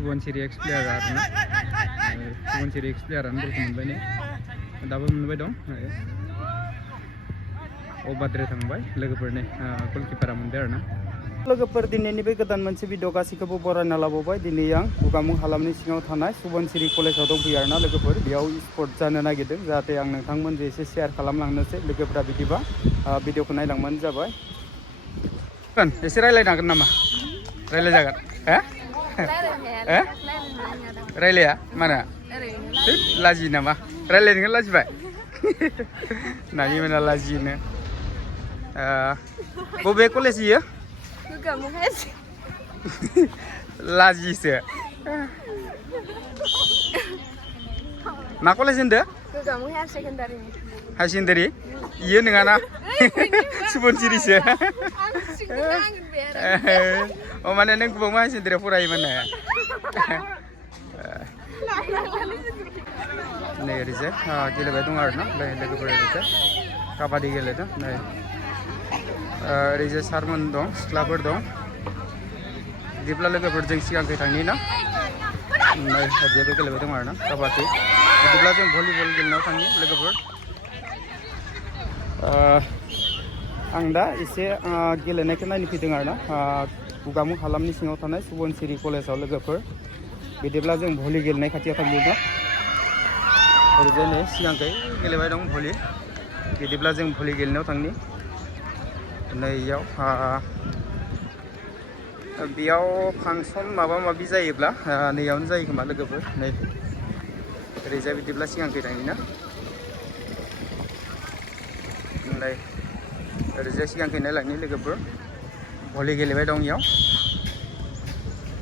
सुबनसिरि एक्स player आरोना सुबनसिरि एक्स प्लेयारानो बलखौ मोनबाय ने दाबो मोनबाय दं अबाद्रे थांबाय लोगोफोरनि गलकिपारा मोनबाय आरोना लोगोफोर दिनैनि बे गोदान मोनसे भिडिअ गासैखौबो बरायना लाबावबाय दिनै आं गुगामुं हालामनि सिङाव थानाय सुबनसिरि कलेजाव दंफैयो आरोना लोगोफोर बेयाव स्पर्ट जानो नागिरदों जाहाथे आं नोंथांमोनजों एसे शेयार खालामलांनोसै लोगोफोरा बिदिबा भिडिअखौ नायलांबानो जाबाय एसे रायलायनो हागोन नामा रायलायजागोन रायलाया माना लाजियो नामा रायलायनो लाजिबाय नानि मोना लाजियोनो बबे कलेज इयो लाजियोसो मा कलेज होनदो हायार सेकेन्डारि इयो नङाना सुबनसिरिसो अ माने नों गुबामुं हायार सेकेन्डारियाव फरायोमोन नै ओरैजाय गेलेबाय दं आरोना लोगोफोर ओरैजाय काबादि गेलेदों नै ओरैजाय सारमोन दं सिख्लाफोर दं बिदिब्ला लोगोफोर जों सिगांखै थांनि ना नै ओरैजायबो गेलेबाय दं आरोना काबादि बिदिब्ला जों भलिबल गेलेनायाव थांनि लोगोफोर आं दा एसे गेलेनायखौ नायनो फैदों आरोना गुगामुं हालामनि सिङाव थानाय सुबनसिरि कलेजाव लोगोफोर बिदिब्ला जों भलि गेलेनाय खाथियाव थांनि ओरैजाय नै सिगांखै गेलेबाय दं भलि बिदिब्ला जों भलि गेलेनायाव थांनि नैयाव बेयाव फांसन माबा माबि जायोब्ला नैयावनो जायो खोमा लोगोफोर नै ओरैजाय बिदिब्ला सिगांखै थांनि ना नै ओरैजाय सिगांखै नायलांनि लोगोफोर भलि गेलेबाय दं इयाव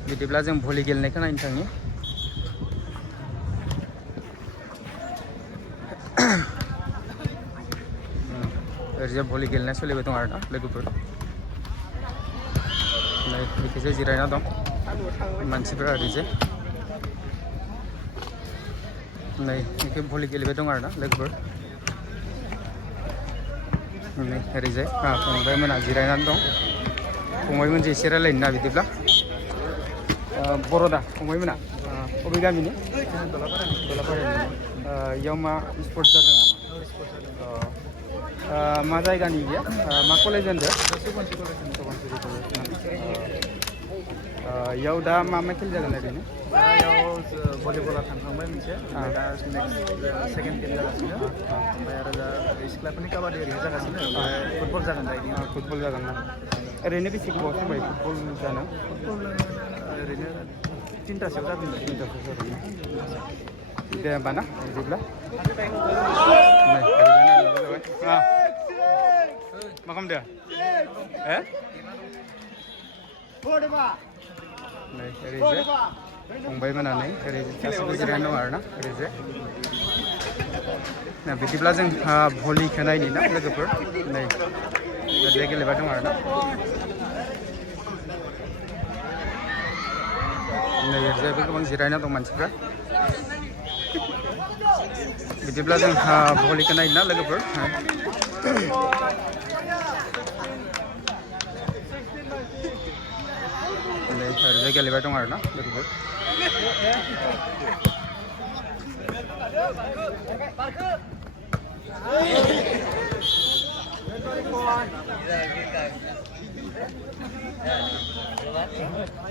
बिदिब्ला जों भलि गेलेनायखौ नायनो थांनि ओरैजाय भलि गेलेनाय सोलिबाय दं आरोना लोगोफोर नै बेखैजाय जिरायना दं मानसिफोरा ओरैजाय नै बेखै भलि गेलेबाय दं आरोना लोगोफोर नै ओरैजाय फंबायमोनहा जिरायनानै दं फंबायमोनजों एसे रायलायनो ना बिदिब्ला बर'दा फंबायमोना बबे गामिनि दलापारानि इयाव मा स्पर्ट्स जादों नामा मा जायगानि बियो मा कलेज होनदों सुबनसिरि कलेज इयाव दा मा खेल जागोन ओरैनो इयाव भलिबला थांखांबाय मोनसे दा नेक्स्ट सेकेन्ड खेल जागासिनो ओमफ्राय आरो दा सिख्लाफोरनि काबादि ओरैनो जागासिनो फुटबल जागोन दा फुटबल जागोन ना ओरैनो बेसे गोबाव समबाय फुटबल जानो ओरैनो 3टासोआव जाफिनबाय 3टासोआव जागोन दे होमबा ना बिदिब्ला मा खालामदो नै ओरैजाय फंबायमोना नै ओरैजाय गासैबो जिरायना दं आरोना ओरैजाय बिदिब्ला जों भलिखौ नायनि ना लोगोफोर नै ओरैजाय गेलेबाय दं आरोना नै ओरैजायबो गोबां जिरायना दं मानसिफ्रा बिदिब्ला जों भलिखौ नायनो ना लोगोफोर ओरैजाय गेलेबाय दं आरोना लोगोफोर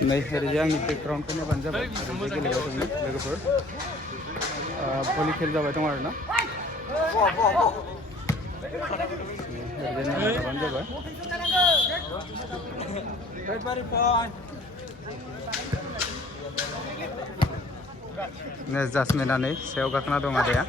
नै ओरैजाय आंनि बेकग्राउन्डखौ नायबानो जाबाय ओरैजाय गेलेबाय दं लोगोफोर भलि खेल जाबाय दं आरोना ओरैजाय नायना लाबानो जाबाय जासमिना नै सायाव गाखोना दं आदाया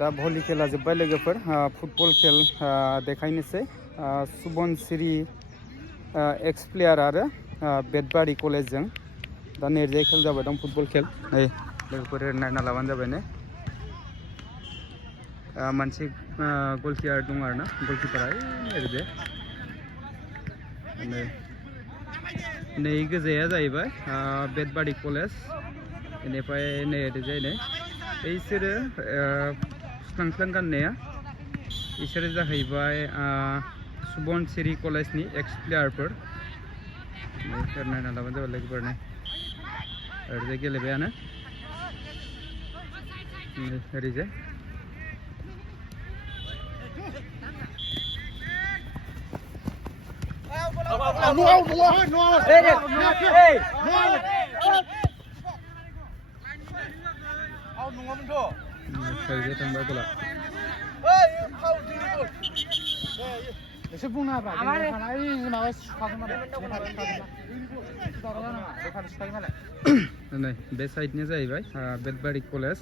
दा भलि खेला जोब्बाय लोगोफोर फुटबल खेल देखायनोसै सुबनसिरि एक्स प्लेयार आरो बेटबारि कलेजजों दा नैरजाय खेल जाबाय दं फुटबल खेल नै लोगोफोर नायना लाबानो जाबाय ने मोनसे गलकिपार दं आरोना गलकिपारा ओरैजाय नै गोजाया जाहैबाय बेटबारि कलेज बेनिफ्राय नै ओरैजाय नै बिसोरो स्लां स्लां गाननाया इसोर जाहैबाय सुबनसिरि कलेजनि एक्स प्लेयारफोर नायना लाबानो जाबाय लोगोफोरनो ओरैजाय गेलेबायानो ओरैजाय ओरैजाय थांबाय बला एसे बुंनो हाब्रा माबा सुखागोन मालाय नै बे साइडनिया जाहैबाय बेलबारि कलेज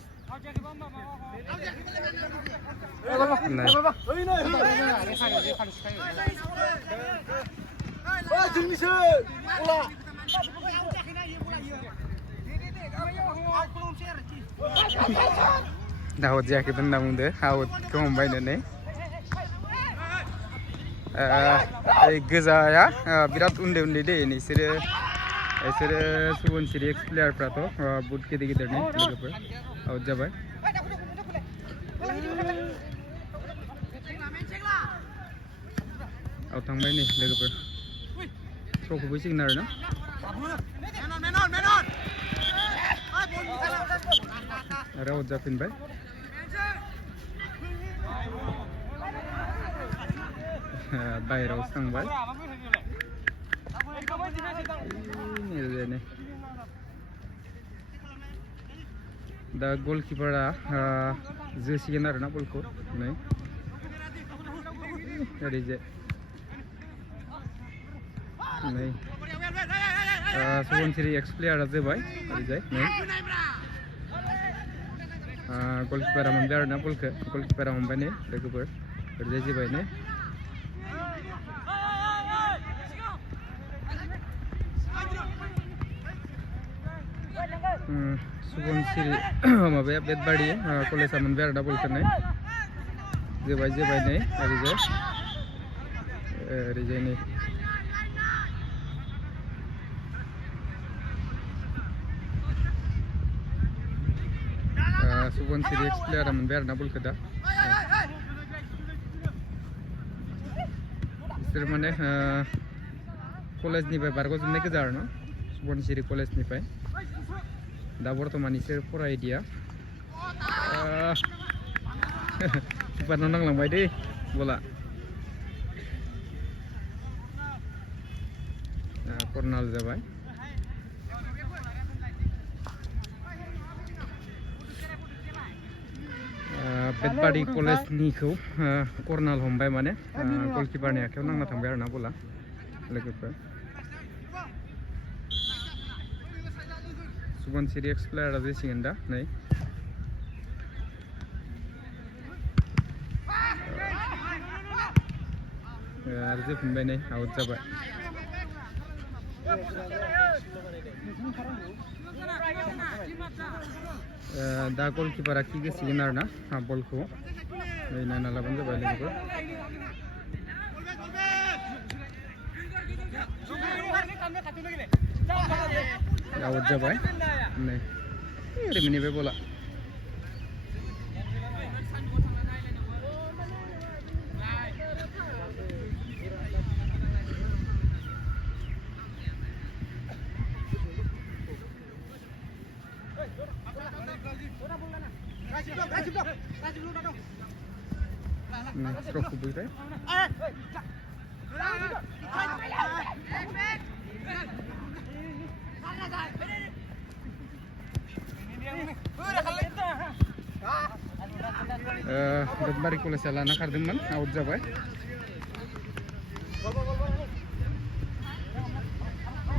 दावत जायाखैमोन होनना बुंदो आवतखौ हमबायनानै गोजाया बिराद उन्दै उन्दै दै नोंसोरो सुबनसिरि एक्स प्लेयारफ्राथ' बुहुत गिदिर गिदिरनि लोगोफोर आउट जाबाय आउट थांबाय नै लोगोफोर थ्र' खुबैसिगोन आरोना आरो आउट जाफिनबाय बाहेरावसो थांबाय दा गलकिपारा जोसिगोन आरोना बलखौ नै ओरैजाय नै सुबनसिरि एक्स प्लेयारा जोबाय ओरैजाय नै गलकिपारा मोनबाय आरोना बलखौ गलकिपारा हमबाय नै लोगोफोर ओरैजाय जोबाय नै सुबनसिरि माबाया बेटबारि कलेजा मोनबाय आरोना बलखौ नै जोबाय नै ओरैजाय नै सुबनसिरि एक्स प्लेयारा मोनबाय आरोना बलखौ दा बिसोर माने कलेजनिफ्राय बारग'जोबनाय गोजा आरोना सुबनसिरि कलेजनिफ्राय दा बर्थमान इसोर फरायदिया किपारनाव नांलांबाय दै बला कर्नाल जाबाय बेटबारि कलेजनिखौ कर्नाल हमबाय माने गलकिपारनि आखायाव नांना थांबाय आरोना बला लोगोफोर सुबनसिरि एक्स प्लेयारा जोसिगोन दा नै आरो जोफिनबाय नै आउट जाबाय दा गलकिपारा कि गोसिगोन आरोना बलखौ नै नायना लाबानो जाबाय लोगोफोर आउट जाबाय नै ओरै मोनहैबाय बला थ्र' खुबैबाय बेटबारि कलेजा लाना खारदोंमोन आउट जाबाय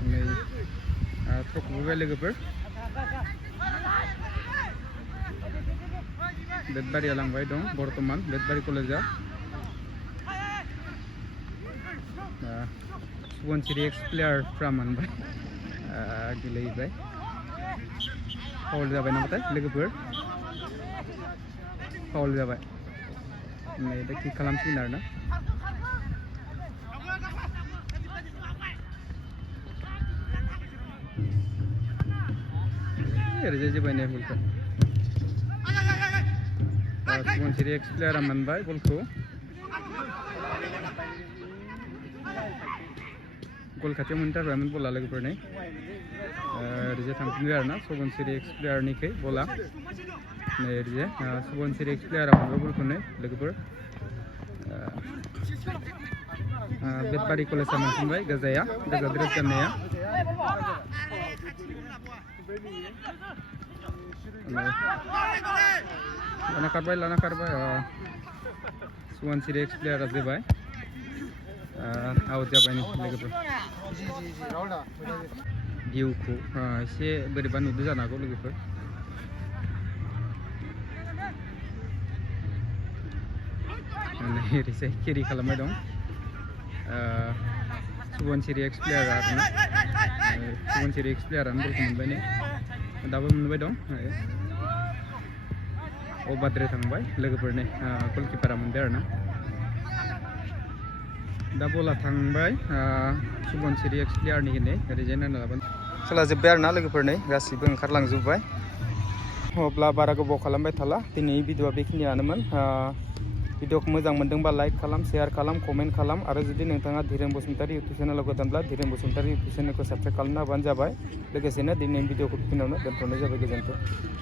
नै थ्र' खुबैबाय लोगोफोर बेटबारिया लांबाय दं बर्थमान बेटबारि कलेजा सुबनसिरि एक्स प्लेयारफ्रा मोनबाय गेलेहैबाय फाउल जाबाय नामाथाय लोगोफोर फाउल जाबाय नै दा किक खालामसिगोन आरोना ओरैजाय जोबाय नै बलखौ सुबनसिरि एक्स प्लेयारा मोनबाय बलखौ गल खाथियाव मोनथारबायमोन बला लोगोफोरनि ओरैजाय थांफिनबाय आरोना सबनसिरि एक्स प्लेयारनिखै बला नै ओरैजाय सबनसिरि एक्स प्लेयारा मोनबाय बलखौनो लोगोफोर बेटबारि कलेजआ मोनफिनबाय गोजा ड्रेस गाननाया लाना खारबाय सबनसिरि एक्स प्लेयारा जोबाय आउट जाबाय लोगोफोर भिउखौ एसे बोरैबा नुदों जानो हागौ लोगोफोर ओरैजाय केरि खालामबाय दं सबनसिरि एक्स प्लेयारा आरोना सबनसिरि एक्स प्लेयारानो बलखौ मोनबाय नै दाबो मोनबाय दं अबाद्रे थांबाय लोगोफोरनि गलकिपारा मोनबाय आरोना दा बला थांबाय सबनसिरि एक्स प्लेयारनि नै ओरैजाय नायना लाबाय खेला जोब्बाय आरोना लोगोफोरनि गासिबो ओंखारलांजोब्बाय अब्ला बारा गोबाव खालामबाय थाला दिनै भिडिअआ बेखिनियानोमोन भिडिअखौ मोजां मोनदोंबा लाइक खालाम शेयार खालाम कमेन्ट खालाम आरो जुदि नोंथाङा धीरेन बसुमतारी इउटुब चेनेलाव गोदानब्ला धीरेन बसुमतारी इउटुब चेनेलखौ साबस्क्राइब खालामना होबानो जाबाय लोगोसेनो दिनैनि भिडिअखौ बेखिनियावनो दोनथ'नाय जाबाय गोजोन्थों।